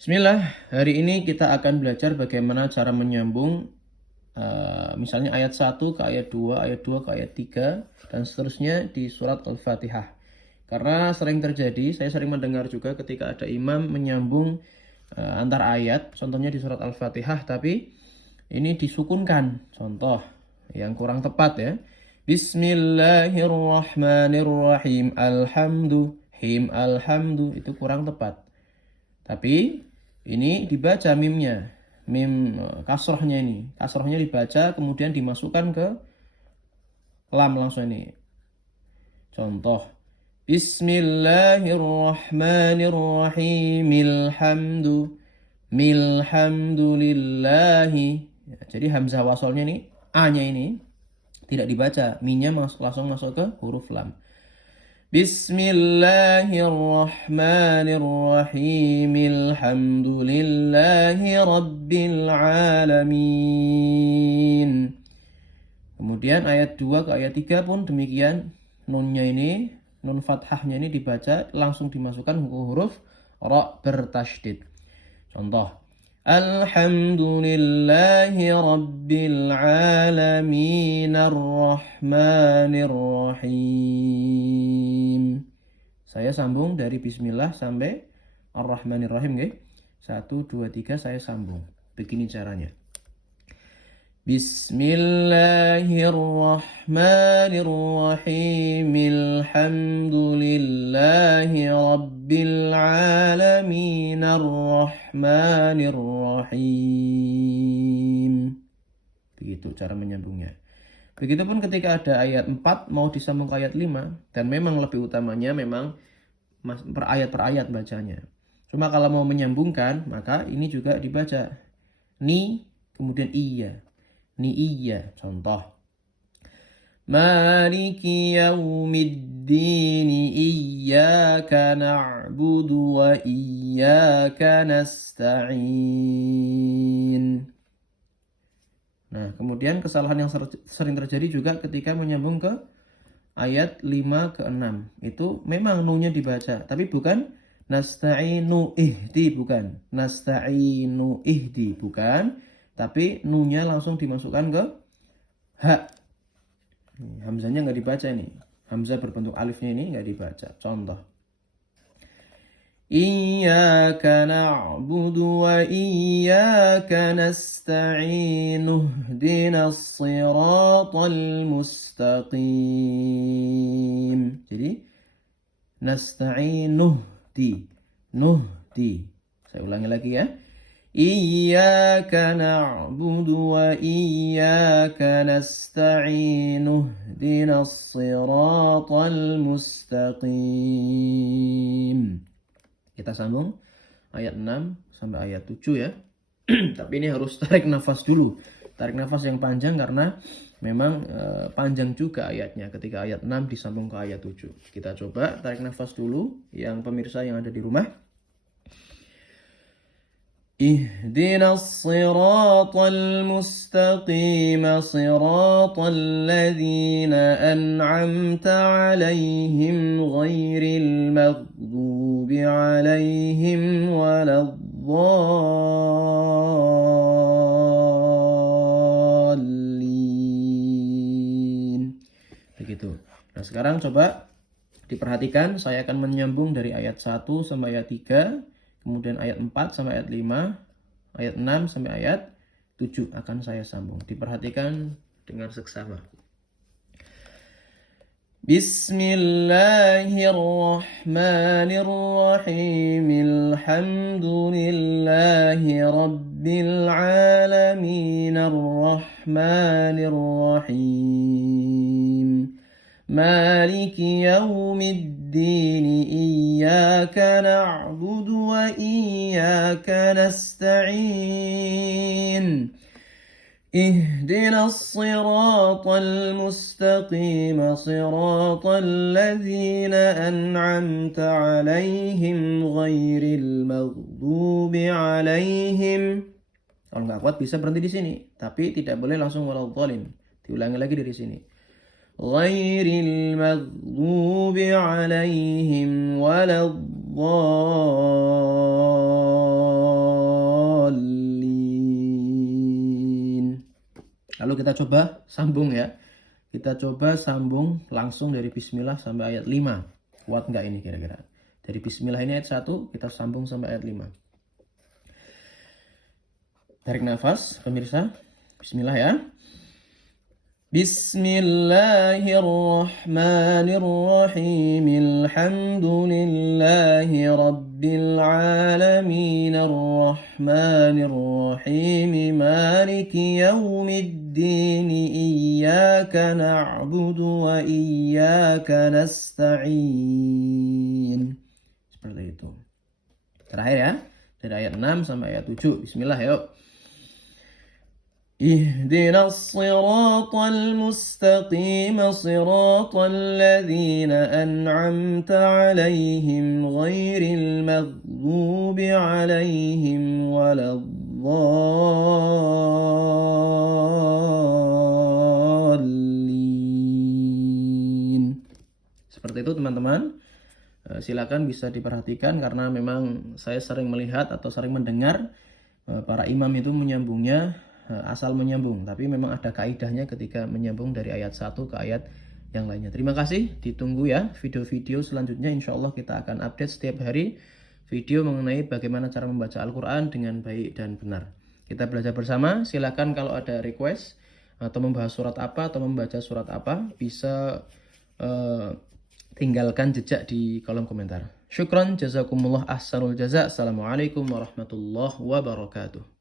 Bismillah, hari ini kita akan belajar bagaimana cara menyambung misalnya ayat 1 ke ayat 2, ayat 2 ke ayat 3, dan seterusnya di surat Al-Fatihah. Karena sering terjadi, saya sering mendengar juga ketika ada imam menyambung antar ayat, contohnya di surat Al-Fatihah, tapi ini disukunkan. Contoh yang kurang tepat ya. Bismillahirrahmanirrahim. Alhamdu, itu kurang tepat. Tapi ini dibaca mimnya, mim kasrohnya ini. Kasrohnya dibaca kemudian dimasukkan ke lam langsung ini. Contoh, Bismillahirrahmanirrahim. Milhamdulillahi. Ya, jadi hamzah wasolnya ini, a-nya ini tidak dibaca, minnya langsung masuk ke huruf lam. Bismillahirrahmanirrahim. Alhamdulillahi rabbil alamin. Kemudian ayat 2 ke ayat 3 pun demikian. Nunnya ini, nun fathahnya ini dibaca langsung dimasukkan ke huruf ra bertasydid. Contoh, Alhamdulillahi rabbil alamin arrahmanirrahim. Saya sambung dari bismillah sampai ar-rahmanirrahim, nggih. 1 2 3 saya sambung. Begini caranya. Bismillahirrahmanirrahim. Alhamdulillahi rabbil alamin arrahmanirrahim. Begitu cara menyambungnya. Begitupun ketika ada ayat 4 mau disambung ke ayat 5, dan memang lebih utamanya memang per ayat bacanya. Cuma kalau mau menyambungkan, maka ini juga dibaca. Ni, kemudian iya. Ni iya, contoh. Maliki yaumiddini iyyaka na'budu wa iyyaka nasta'in. Nah, kemudian kesalahan yang sering terjadi juga ketika menyambung ke ayat 5 ke 6. Itu memang nunya dibaca, tapi bukan nasta'inu ihdi, bukan. Nasta'inu ihdi, bukan. Tapi nunya langsung dimasukkan ke ha. Hamzahnya nggak dibaca ini. Hamzah berbentuk alifnya ini nggak dibaca. Contoh. Iyyaka na'budu wa iyyaka nasta'in ihdinas siratal mustaqim. Jadi nasta'in nuhdi. Saya ulangi lagi ya. Iyyaka na'budu wa iyyaka nasta'in ihdinas siratal mustaqim. Kita sambung ayat 6 sampai ayat 7 ya. Tapi ini harus tarik nafas dulu. Tarik nafas yang panjang karena memang panjang juga ayatnya ketika ayat 6 disambung ke ayat 7. Kita coba tarik nafas dulu yang pemirsa yang ada di rumah. Ihdinas siratal mustaqim siratal ladzina an'amta 'alaihim ghairil maghdubi 'alaihim waladdallin. Begitu. Nah, sekarang coba diperhatikan, saya akan menyambung dari ayat 1 sampai ayat 3. Kemudian ayat 4 sampai ayat 5, ayat 6 sampai ayat 7 akan saya sambung. Diperhatikan dengan seksama. Bismillahirrahmanirrahim. Alhamdulillahi rabbil alamin arrahmanirrahim. Maliki yaumiddin. Iyyaka na'budu wa iyyaka nasta'in. Ihdinas siratal mustaqim siratal ladzina an'amta 'alaihim ghairil maghdubi 'alaihim. Kalau nggak kuat bisa berhenti di sini, tapi tidak boleh langsung waladdallin. Diulangi lagi dari sini. Ghairil maghdubi 'alaihim waladdallin. Lalu kita coba sambung ya. Kita coba sambung langsung dari bismillah sampai ayat 5. Kuat nggak ini kira-kira? Dari bismillah ini ayat 1, kita sambung sampai ayat 5. Tarik nafas, pemirsa. Bismillah ya. Bismillahirrahmanirrahim. Alhamdulillahi rabbil alamin. Arrahmanirrahim. Maliki yaumiddin. Iyyaka na'budu wa iyyaka nasta'in. Seperti itu. Terakhir ya. Dari ayat 6 sampai ayat 7. Bismillah yuk. اهدنا الصراط المستقيم صراط الذين أنعمت عليهم غير المغضوب عليهم ولا الضالين. Seperti itu teman-teman. Silakan bisa diperhatikan karena memang saya sering melihat atau sering mendengar para imam itu menyambungnya asal menyambung, tapi memang ada kaidahnya ketika menyambung dari ayat 1 ke ayat yang lainnya. Terima kasih, ditunggu ya video-video selanjutnya. Insya Allah kita akan update setiap hari video mengenai bagaimana cara membaca Al-Quran dengan baik dan benar. Kita belajar bersama. Silakan kalau ada request atau membahas surat apa atau membaca surat apa, bisa tinggalkan jejak di kolom komentar. Syukran, jazakumullah, ahsanul jaza. Assalamualaikum warahmatullahi wabarakatuh.